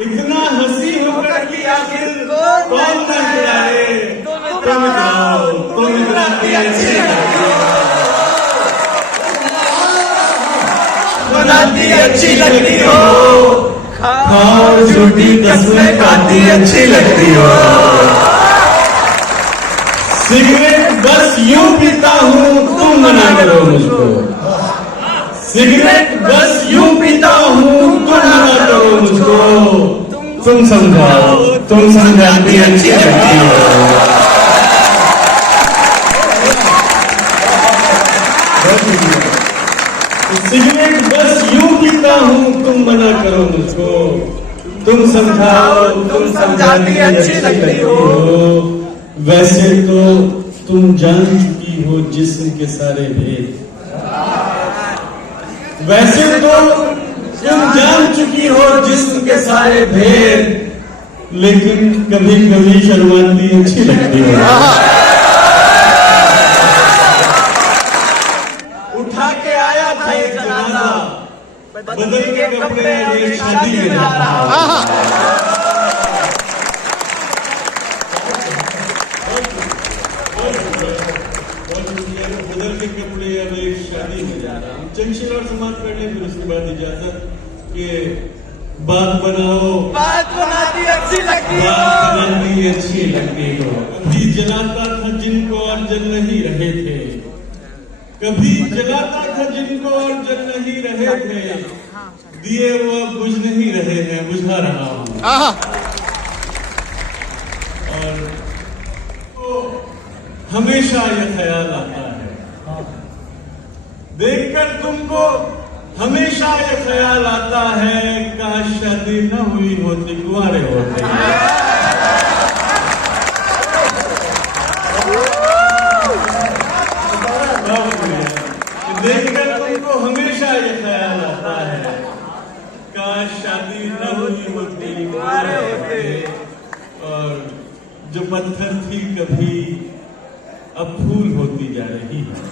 इतना हंसी होकर कि आखिर कौन न चुराए, तुम जाओ तुम राती अच्छी लगती हो, बनाती अच्छी लगती हो, खाओ झूठी कसमें खाती अच्छी लगती हो। सिगरेट बस यूं पीता हूँ तुम मना करो मुझको, सिगरेट बस यूं पीता हूँ तुम मना करो मुझको, तुम समझाओ तुम समझाती अच्छी लगती हो। सिगरेट बस यूं पीता हूँ तुम मना करो मुझको, तुम समझाओ तुम समझाती अच्छी लगती हो। वैसे तो तुम जान चुकी हो जिस्म के सारे भेद, वैसे तो तुम जान चुकी हो जिस्म के सारे भेद, लेकिन कभी कभी शर्माती अच्छी लगती हो। उठा के आया था एक जनाजा, बदल के कपड़े अभी शादी में जा रहा हूं। बदल के कपड़े अब एक शादी में जा रहा हूँ। चंचल और समाप्त कर लें, फिर उसके बाद इजाजत के बात बनाओ, बात बनाती अच्छी लगती हो, बात बनाती अच्छी लगती हो। कभी जलाता था जिनको और जल नहीं रहे थे, कभी जलाता था जिनको और जल नहीं रहे थे, दिए वो अब बुझ नहीं रहे हैं, बुझा रहा हूँ। और तो हमेशा ये ख्याल आता है देखकर तुमको, हमेशा ये ख्याल आता है काश शादी न हुई होती, कुंवारे होते। देखकर तुमको हमेशा ये ख्याल आता है काश शादी न हुई होती, कुंवारे होते। और जो पत्थर थी कभी अब फूल होती जा रही है,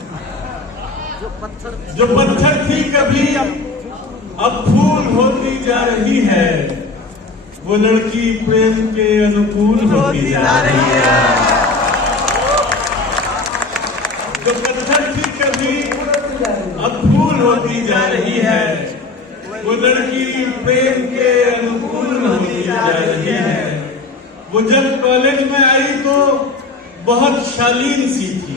जो पत्थर थी कभी अब फूल होती जा रही है, वो लड़की प्रेम के अनुकूल होती जा रही है। जो पत्थर थी कभी अब फूल होती जा रही है, वो लड़की प्रेम के अनुकूल होती जा रही है। वो जब कॉलेज में आई तो बहुत शालीन सी थी,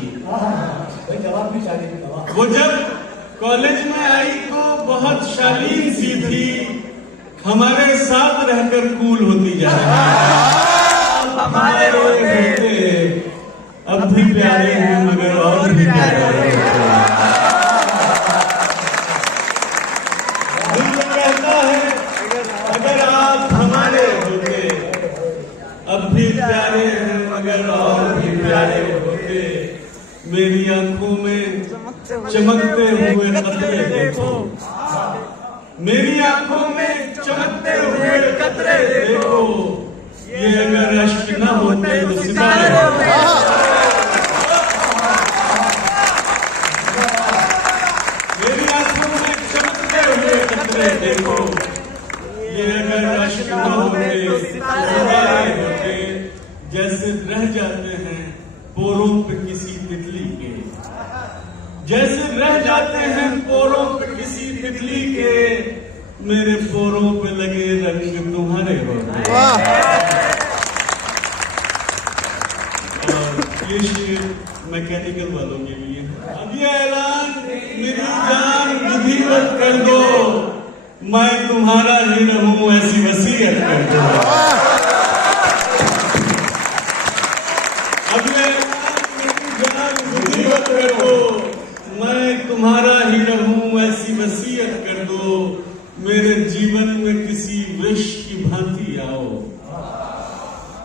वो जब कॉलेज में आई तो बहुत शालीन सी थी, हमारे साथ रहकर कूल होती जा रही है। हमारे होते अब भी प्यारे हैं मगर और भी प्यारे होते। दिल कहता है अगर आप हमारे होते, अब भी प्यारे हैं मगर और भी प्यारे होते। मेरी आंखों में चमकते हुए कतरे देखो, मेरी आंखों में चमकते हुए कतरे देखो, ये अगर अश्क न होते तो सितारे होते। मेरी आंखों में चमकते हुए कतरे देखो, ये अगर अश्क न होते तो सितारे होते। जैसे रह जाते हैं पोरों पे किसी तितली के, जैसे रह जाते हैं पोरों पे किसी तितली के, मेरे पोरों पे लगे रंग तुम्हारे होते। और ये शेर मैकेनिकल वालों के लिए। अब ये ऐलान मेरी जान विधिवत कर दो, मैं तुम्हारा ही रहूं ऐसी वसीयत कर दो। अब ये ऐलान मेरी जान विधिवत कर दो, मैं तुम्हारा ही रहूं ऐसी वसीयत कर दो। मेरे जीवन में किसी वृक्ष की भांति आओ,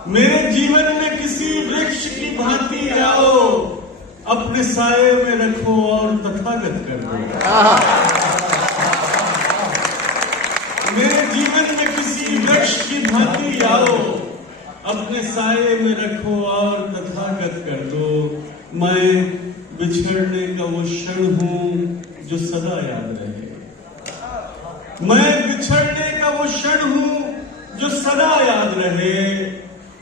मेरे जीवन में किसी वृक्ष की भांति आओ, अपने साये में रखो और तथागत कर दो। मेरे जीवन में किसी वृक्ष की भांति आओ, अपने साये में रखो और तथागत कर दो। मैं बिछड़ने का वो क्षण हूं जो सदा याद रहे, मैं बिछड़ने का वो क्षण हूं जो रहे,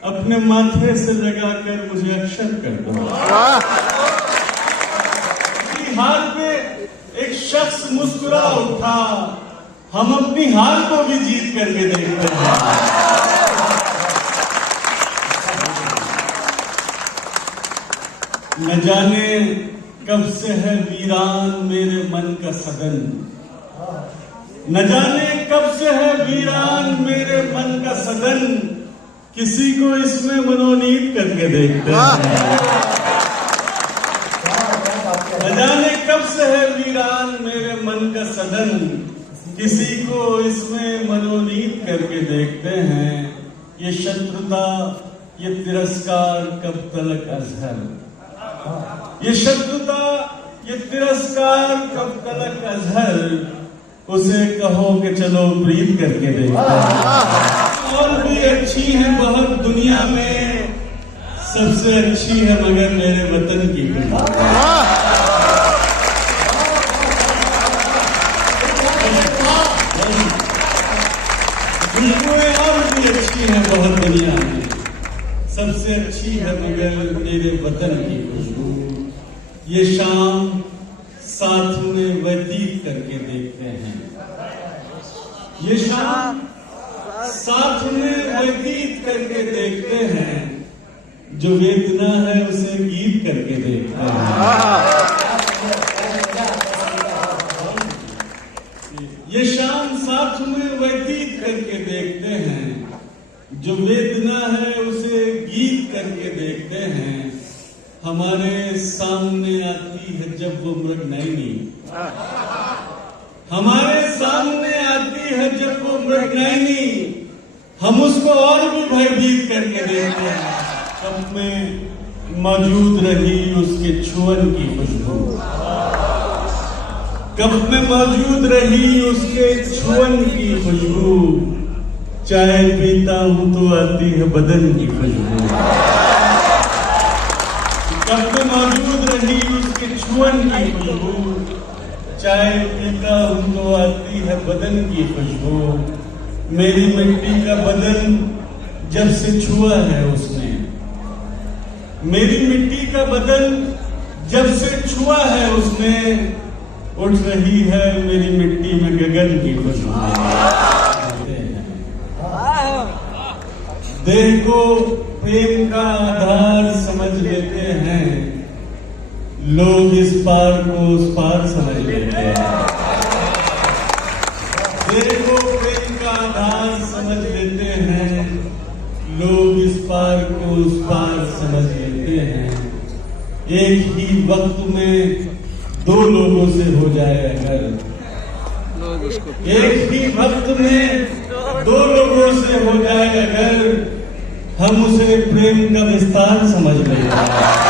अपने माथे से लगाकर मुझे अक्षर कर दो। हार पे एक शख्स मुस्कुरा उठा, हम अपनी हार को भी जीत करके देखते हैं। न जाने कब से है वीरान मेरे मन का सदन, न जाने कब से है वीरान मेरे मन का सदन, किसी को इसमें मनोनीत करके देखते हैं। न जाने कब से है वीरान मेरे मन का सदन, किसी को इसमें मनोनीत करके देखते हैं। ये शत्रुता, ये तिरस्कार कब तलक अजहर, ये शत्रुता, ये तिरस्कार कब तलक अजहर, उसे कहो कि चलो प्रीत करके देखते हैं। और भी अच्छी है बहुत दुनिया में, सबसे अच्छी है मगर मेरे वतन की खुशबुएं और भी अच्छी है बहुत दुनिया में, सबसे अच्छी है मगर मेरे वतन की खुशबू। ये शाम साथ में व्यतीत करके देखते हैं, ये शाम साथ में व्यतीत करके देखते हैं, जो वेदना है उसे गीत करके देखते हैं। ये शाम साथ में व्यतीत करके देखते हैं, जो वेदना है उसे गीत करके देखते हैं। हमारे सामने आती है जब वो मृगनयनी, हमारे सामने आती है जब वो मृगनयनी, हम उसको और भी भयभीत करके देखते हैं। कब में मौजूद रही उसके छुअन की खुशबू, कब में मौजूद रही उसके छुअन की खुशबू, चाय पीता हूं तो आती है बदन की खुशबू। कब में मौजूद रही उसके छुअन की खुशबू, चाय पीता हूं तो आती है बदन की खुशबू। मेरी मिट्टी का बदन जब से छुआ है उसने, मेरी मिट्टी का बदन जब से छुआ है उसने, उठ रही है मेरी मिट्टी में गगन की खुशबू। देह को प्रेम का आधार समझ लेते हैं, लोग इस पार को उस पार समझ लेते हैं। देह को प्रेम का आधार समझ लेते हैं, लोग इस पार को उस पार समझ लेते हैं। एक ही वक्त में दो लोगों से हो जाए अगर, एक ही वक्त में दो लोगों से हो जाए अगर, हम उसे प्रेम का विस्तार समझ लेते हैं।